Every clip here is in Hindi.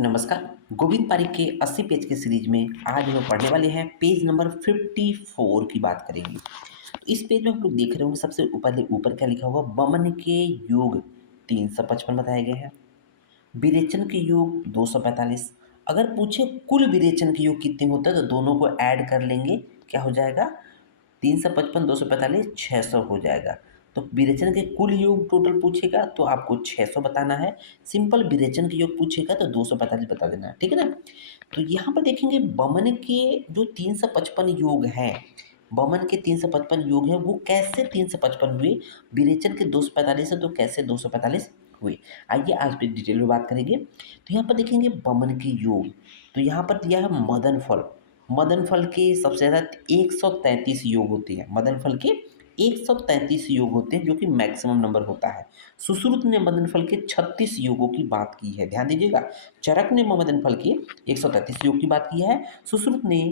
नमस्कार। गोविंद पारिक के 80 पेज के सीरीज में आज हम पढ़ने वाले हैं पेज नंबर 54 की बात करेंगे। तो इस पेज में हम लोग देख रहे होंगे सबसे पहले ऊपर क्या लिखा हुआ, बमन के योग 355 बताए गए हैं, विरेचन के योग 245। अगर पूछे कुल विरेचन के योग कितने होते हैं तो दोनों को ऐड कर लेंगे, क्या हो जाएगा 355 245 600 हो जाएगा। तो विरेचन के कुल योग टोटल पूछेगा तो आपको 600 बताना है, सिंपल विरेचन के योग पूछेगा तो 245 बता देना है, ठीक है ना। तो यहाँ पर देखेंगे बमन के जो 355 योग हैं, बमन के 355 योग हैं वो कैसे 355 हुए, विरेचन के 245 है तो कैसे 245 हुए। आइए आज पे डिटेल में बात करेंगे। तो यहाँ पर देखेंगे बमन के योग, तो यहाँ पर दिया है मदन फल। मदन फल के सबसे ज़्यादा 133 योग होते हैं, मदन फल के 133 योग होते हैं जो कि मैक्सिमम नंबर होता है। सुश्रुत ने मदन फल के 36 योगों की बात की है, ध्यान दीजिएगा। चरक ने मदन फल के 133 योग की बात की है, सुश्रुत ने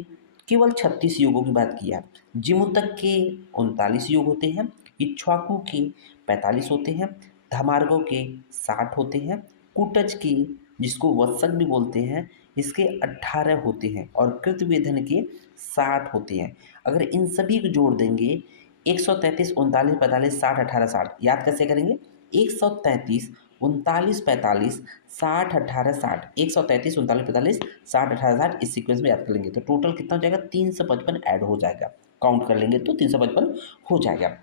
केवल 36 योगों की बात की है। जिमुतक के 39 योग होते हैं, इक्ष्वाकु के 45 होते हैं, धमार्गव के 60 होते हैं, कुटज के जिसको वत्सक भी बोलते हैं इसके 18 होते हैं और कृतवेधन के 60 होते हैं। अगर इन सभी को जोड़ देंगे 133 39 45 60 18 60, याद कैसे करेंगे 133 39 45 60 18 60, 133 39 45 60 18 60 इस सीक्वेंस में याद कर लेंगे तो टोटल कितना हो जाएगा 355 ऐड हो जाएगा। काउंट कर लेंगे तो 355 हो जाएगा।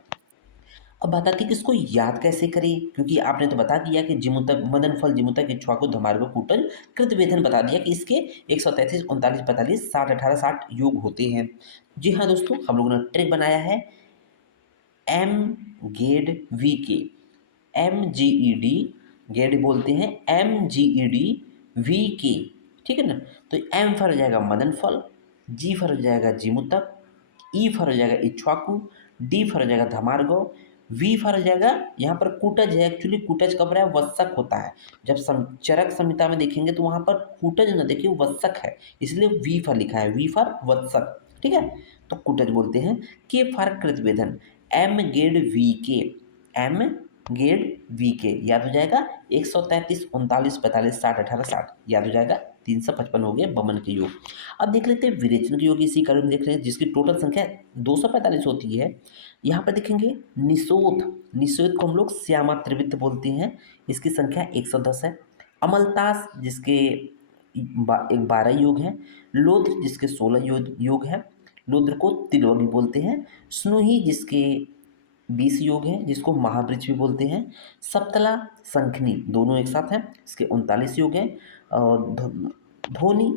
अब बात आती है कि इसको याद कैसे करें, क्योंकि आपने तो बता दिया कि जिमुतक मदन फल जिमुतक इक्ष्वाकु धमार्गव कूटज कृतवेधन बता दिया कि इसके 133 39 45 60 18 60 योग होते हैं। जी हाँ दोस्तों, हम लोगों ने ट्रिक बनाया है एम गेड V K, M G E D गेड बोलते हैं, M G E D V K, ठीक है ना। तो एम फर हो जाएगा मदन फल, जी फर हो जाएगा जिमुतक, ई फर हो जाएगा इक्ष्वाकु, डी फर हो जाएगा धमार्गव, वी फर हो जाएगा यहाँ पर कूटज है। एक्चुअली कूटज कब रहा है, वत्सक होता है। जब चरक संहिता में देखेंगे तो वहाँ पर कूटज न देखिए वत्सक है, इसलिए वी फर लिखा है, वी फर वत्सक, ठीक है। तो कूटज बोलते हैं। के फर कृतवेधन, एम गेड वी के, एम गेड वी के याद हो जाएगा 133 39 45 60 18 60 याद हो जाएगा, 355 हो गए बमन के योग। अब देख लेते हैं विरेचन के योग, इसी कारण में देख रहे हैं जिसकी टोटल संख्या 245 होती है। यहाँ पर देखेंगे निषोध, निषोध को हम लोग श्यामा त्रिवित बोलते हैं, इसकी संख्या 110 है। अमलतास जिसके 12 योग हैं, लोद्र जिसके 16 योग हैं, लोद्र को तिलवगी बोलते हैं। स्नुही जिसके 20 योग हैं जिसको महावृक्ष भी बोलते हैं। सप्तला संखनी दोनों एक साथ हैं, इसके 39 योग हैं। और धोनी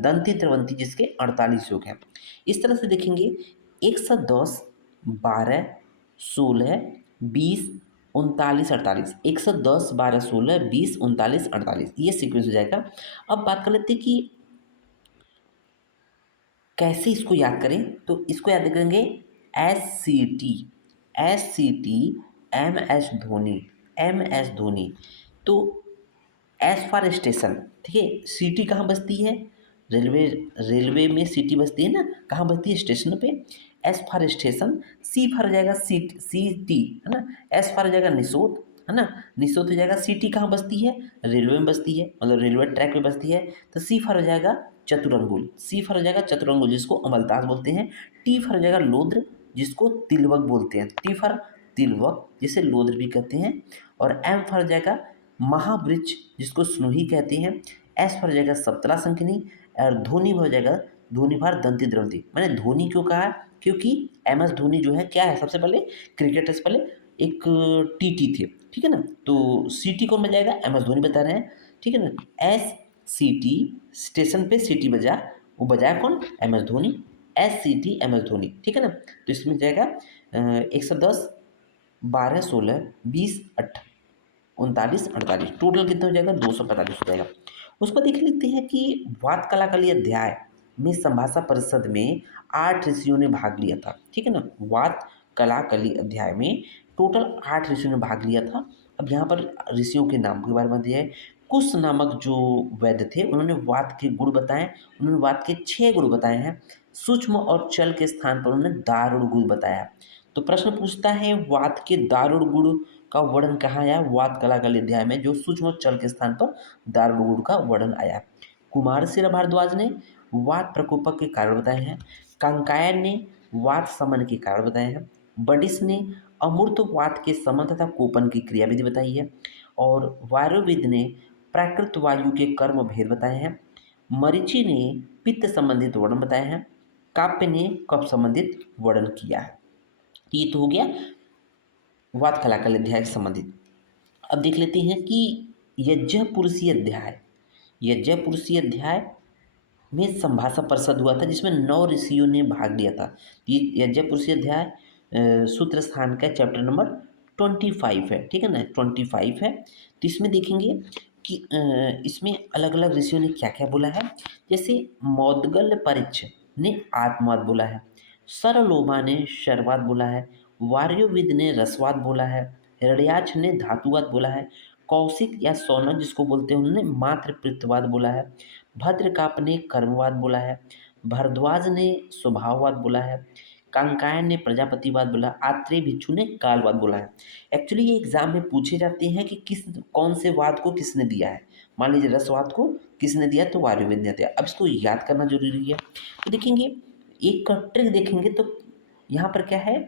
दंती त्रिवंती जिसके 48 योग हैं। इस तरह से देखेंगे 110 12 16 20 39 48, 110 12 16 20 39 48 ये सीक्वेंस हो जाएगा। अब बात कर लेते हैं कि कैसे इसको याद करें, तो इसको याद करेंगे S C T, S C T M S Dhoni, M S Dhoni. तो एस फॉर स्टेशन, ठीक है, सिटी कहाँ बसती है, रेलवे, रेलवे में सिटी बसती है ना, कहाँ बसती है स्टेशन पे। S for station, C for हो जाएगा सीट सी टी, है ना। एस फॉर हो जाएगा निषोध, है ना, निषोध हो जाएगा। सिटी कहाँ बसती है, रेलवे में बसती है, मतलब रेलवे ट्रैक पे बसती है। तो सी फॉर हो जाएगा चतुरंगुल, सी फॉर हो जाएगा चतुरंगुल जिसको अमलतास बोलते हैं। टी फॉर हो जाएगा लोद्र जिसको तिलवक बोलते हैं, टी फॉर तिलवक जिसे लोद्र भी कहते हैं। और एम फॉर हो जाएगा महावृक्ष जिसको स्नुही कहते हैं। एस फॉर हो जाएगा सप्तला संखनी, और धोनी हो जाएगा धोनी भार दंती द्रवती। मैंने धोनी क्यों कहा, क्योंकि एम एस धोनी जो है क्या है, सबसे पहले क्रिकेटर से पहले एक टी थे, ठीक है ना। तो सी टी कौन बजाएगा, एम एस धोनी बता रहे हैं, ठीक है ना। एस सी टी स्टेशन पे सिटी बजा, वो बजाया कौन, M S Dhoni, S C T M S Dhoni, ठीक है ना। तो इसमें जाएगा 110 12 16 20 39 48, टोटल कितना हो जाएगा 245 हो जाएगा। उसको देख लेते हैं कि वात कलाकली अध्याय में संभाषा परिषद में 8 ऋषियों ने भाग लिया था, ठीक है ना। वात कलाकली अध्याय में टोटल 8 ऋषियों ने भाग लिया था। अब यहाँ पर ऋषियों के नाम के बारे में दिया है। कुश नामक जो वैद्य थे उन्होंने वात के गुण बताए, उन्होंने वात के 6 गुण बताए हैं। सूक्ष्म और चल के स्थान पर उन्होंने दारुण गुण बताया। तो प्रश्न पूछता है वात के दारुण गुण का वर्णन कहाँ आया? वात कलाकल अध्याय में, जो सूक्ष्म चल के स्थान पर दारुगुण का वर्णन आया। कुमारशिला भारद्वाज ने वात प्रकोपक के कारण बताए हैं। कांकायन ने वात समन के कारण बताए हैं। बडिस ने अमूर्त वात के समन तथा कोपन की क्रियाविधि बताई है। और वायुविद ने प्राकृत वायु के कर्म भेद बताए हैं। मरीचि ने पित्त संबंधित वर्णन बताए हैं। काव्य ने कफ संबंधित वर्णन किया है। तो ये तो हो गया वात कलाकल अध्याय से संबंधित। अब देख लेते हैं कि यज्ञपुरुषीय अध्याय में संभाषा परिषद हुआ था, जिसमें 9 ऋषियों ने भाग लिया था। ये यज्ञपुरुषीय अध्याय सूत्र स्थान का चैप्टर नंबर 25 है, ठीक है ना, 25 है। तो इसमें देखेंगे कि इसमें अलग अलग ऋषियों ने क्या क्या बोला है। जैसे मौद्गल्य परिच्छ ने आत्मवाद बोला है, सरलोमा ने शर्वाद बोला है, वार्योविद ने रसवाद बोला है, हिरण्याक्ष ने धातुवाद बोला है, कौशिक या सौनक जिसको बोलते हैं उन्होंने मातृपितृवाद बोला है, भद्रकाप ने कर्मवाद बोला है, भारद्वाज ने स्वभाववाद बोला है, कांकायन ने प्रजापतिवाद बोला, आत्रेय भिक्षु ने कालवाद बोला है। एक्चुअली ये एग्जाम में पूछे जाते हैं कि कौन से वाद को किसने दिया है। मान लीजिए रसवाद को किसने दिया, तो वार्योविद ने दिया। अब इसको याद करना जरूरी है। तो देखेंगे एक ट्रिक देखेंगे तो यहाँ पर क्या है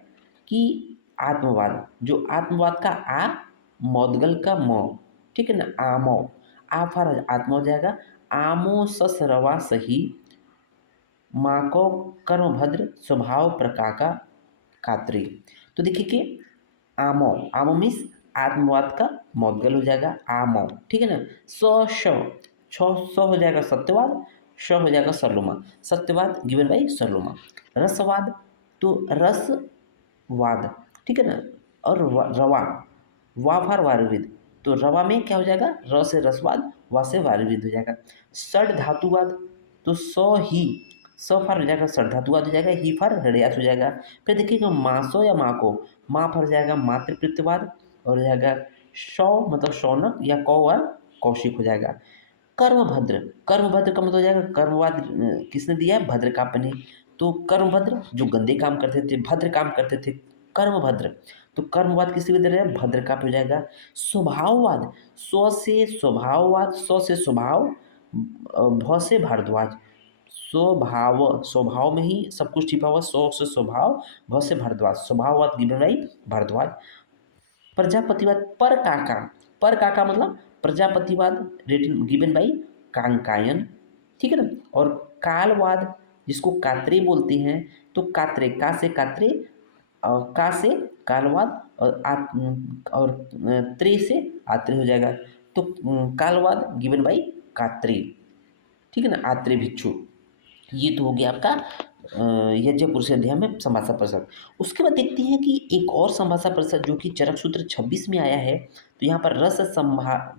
कि आत्मवाद, जो आत्मवाद का आ, मौदगल का मौ, ठीक है ना, आमो, आ फर आत्मा हो जाएगा। आमो सस रवा सही, माको कर्मभद्र स्वभाव प्रकाका कात्री। तो देखिए कि आमो, आमो मीन्स आत्मवाद का मौदगल हो जाएगा आमो, ठीक है ना। स हो जाएगा सत्यवाद, श हो जाएगा सरलोमा, सत्यवाद गिवन बाई सरलोमा। रसवाद तो रसवाद, ठीक है ना। और रवा, वा फॉर वायुविद, तो रवा में क्या हो जाएगा, र से रसवाद, वा से वायुविद हो जाएगा। षड धातुवाद तो स फॉर हो जाएगा षड धातुवाद हो जाएगा, ही फॉर हृदयास हो जाएगा। फिर देखिएगा मासो या माको, माँ फॉर हो जाएगा मातृपितृवाद और हो जाएगा शौ मतलब शौनक या कौ और कौशिक हो जाएगा। कर्मभद्र, कर्मभद्र का मतलब हो जाएगा कर्मवाद किसने दिया है, भद्रकाप्य ने। तो कर्मभद्र जो गंदे काम करते थे, भद्र काम करते थे, कर्मभद्र। तो कर्मवाद किससे भी दे रहे हैं, भद्रकाप्य हो जाएगा। स्वभाववाद, स्व से स्वभाव, भ से भारद्वाज, स्वभाव में ही सब कुछ छिपा हुआ, स्व से स्वभाव, भ से भारद्वाज, स्वभाववाद गिवन बाई भारद्वाज। प्रजापतिवाद पर काका मतलब प्रजापतिवाद गिवन बाई कांकायन, ठीक है ना। और कालवाद जिसको कात्रे बोलते हैं, तो कात्रे का से कात्रे, का से कालवाद और त्रे से आत्रे हो जाएगा। तो कालवाद गिवन बाई कात्रे, ठीक है ना, आत्रे भिक्षु। ये तो हो गया आपका यज्ञपुरुष अध्याय में संभाषा परिषद। उसके बाद देखते हैं कि एक और संभाषा परिषद जो कि चरक सूत्र 26 में आया है। तो यहाँ पर रस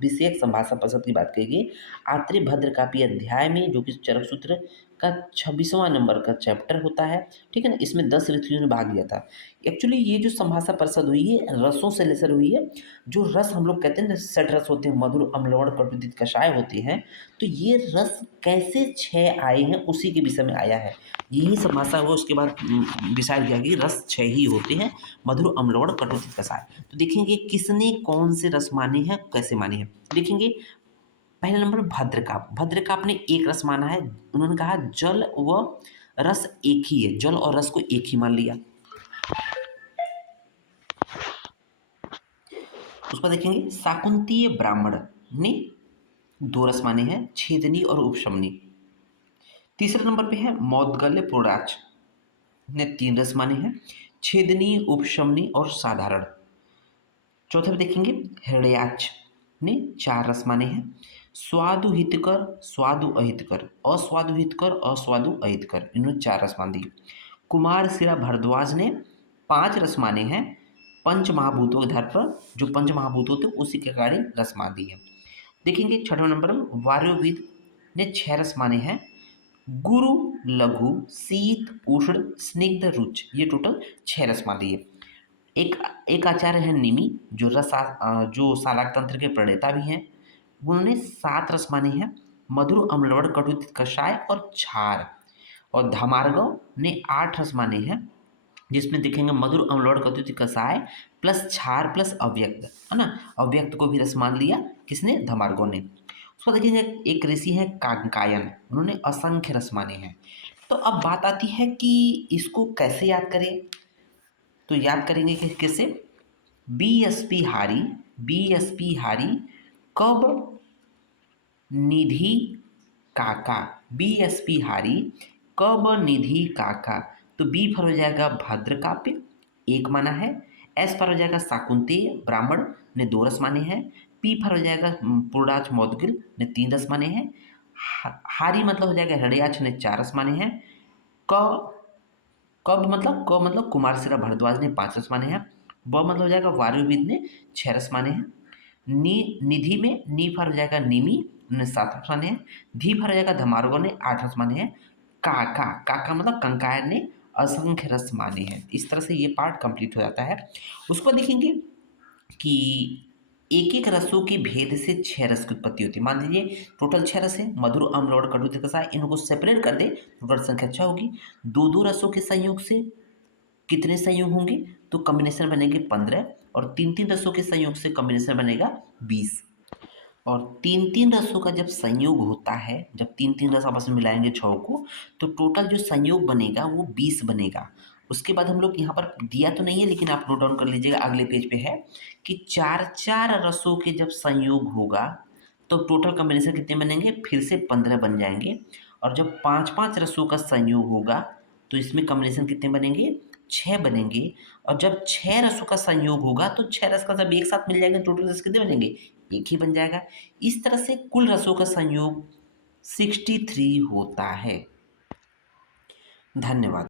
विषयक संभाषा परिषद की बात करेंगे। आत्रेय भद्र कापी अध्याय में, जो कि चरक सूत्र का 26वां नंबर का चैप्टर होता है, ठीक है ना। इसमें 10 ऋषियों ने भाग लिया था। एक्चुअली ये जो संभाषा परिषद हुई है रसों से लेकर हुई है। जो रस हम लोग कहते हैं ना, षट रस होते हैं, मधुर अम्ल लवण कटु कषाय होते हैं। तो ये रस कैसे 6 आए हैं उसी के विषय में आया है। यही संभाषा हुआ, उसके बाद डिसाइड किया कि रस 6 ही होते हैं, मधुर अम्ल लवण कटु कषाय। तो देखेंगे किसने कौन से रस माने हैं, कैसे माने हैं। देखेंगे पहले नंबर भद्रकाप ने एक रस माना है। उन्होंने कहा जल व रस एक ही है, जल और रस को एक ही मान लिया। उस पर देखेंगे शाकुंतीय ब्राह्मण ने 2 रस माने हैं, छेदनी और उपशमनी। तीसरे नंबर पे है मौद्गल्य पुराच ने 3 रस माने हैं, छेदनी, उपशमनी और साधारण। चौथे पे देखेंगे हृदयाक्ष ने 4 रस माने हैं, स्वादु हितकर, स्वादु अहितकर, अस्वादु हितकर, अस्वादु अहितकर, इन्होंने 4 रस मान दिए। कुमारशिला भारद्वाज ने 5 रस माने हैं, पंच महाभूतों के आधार पर, जो पंच महाभूत होते हैं उसी के कारण रस मान दिए। देखेंगे छठवें नंबर में वार्योविद ने 6 रस माने हैं, गुरु, लघु, शीत, उष्ण, स्निग्ध, रुच, ये टोटल 6 रस मान दिए। एक आचार्य है निमि, जो शालाक तंत्र के प्रणेता भी हैं। उन्होंने 7 रस माने हैं, मधुर, अम्लवण, कटु, कषाय और क्षार। और धामार्गव ने 8 रस माने हैं, जिसमें देखेंगे मधुर अम्लौड कथ्युति कषाय प्लस क्षार प्लस अव्यक्त, है ना। अव्यक्त को भी रस मान लिया किसने, धमार्गो ने। उसको देखेंगे एक ऋषि है कांकायन, उन्होंने असंख्य रस माने हैं। तो अब बात आती है कि इसको कैसे याद करें। तो याद करेंगे कि किससे, बी एस पी हारी कब निधि काका, बी एस पी हारी कब निधि काका। तो बी पर हो जाएगा भद्रकाव्य, एक माना है। एस पर हो जाएगा शाकुंतलेय ब्राह्मण ने 2 रस माने हैं। पी पर हो जाएगा पूर्णाच मौद्गिल ने 3 रस माने हैं। हारी मतलब हो जाएगा हृदयाक्ष ने 4 रस माने हैं। क क मतलब कुमारसिरा भारद्वाज ने 5 रस माने हैं। ब मतलब हो जाएगा वायुविद ने 6 रस माने हैं। निधि में नी पर हो जाएगा निमी ने 7 रस माने हैं। धी पर हो जाएगा धमार्गो ने 8 रस माने हैं। काका मतलब कंकायर ने असंख्य रस माने हैं। इस तरह से ये पार्ट कंप्लीट हो जाता है। उसको देखेंगे कि एक एक रसों के भेद से 6 रस की उत्पत्ति होती है। मान लीजिए टोटल 6 रस है, मधुर अम्ल और कटु कषाय, इनको सेपरेट कर दे तो टोटल संख्या 6 होगी। 2-2 रसों के संयोग से कितने संयोग होंगे, तो कॉम्बिनेशन बनेंगे 15, और 3-3 रसों के संयोग से कॉम्बिनेशन बनेगा 20। और 3-3 रसों का जब संयोग होता है, जब 3-3 रस आपस में मिलाएंगे 6 को, तो टोटल जो संयोग बनेगा वो 20 बनेगा। उसके बाद हम लोग यहाँ पर दिया तो नहीं है, लेकिन आप नोट डाउन कर लीजिएगा, अगले पेज पे है कि 4-4 रसों के जब संयोग होगा तो टोटल कॉम्बिनेशन कितने बनेंगे, फिर से 15 बन जाएंगे। और जब 5-5 रसों का संयोग होगा तो इसमें कॉम्बिनेशन कितने बनेंगे, 6 बनेंगे। और जब 6 रसों का संयोग होगा तो 6 रस का जब एक साथ मिल जाएंगे टोटल रस कितने बनेंगे, एक ही बन जाएगा। इस तरह से कुल रसों का संयोग 63 होता है। धन्यवाद।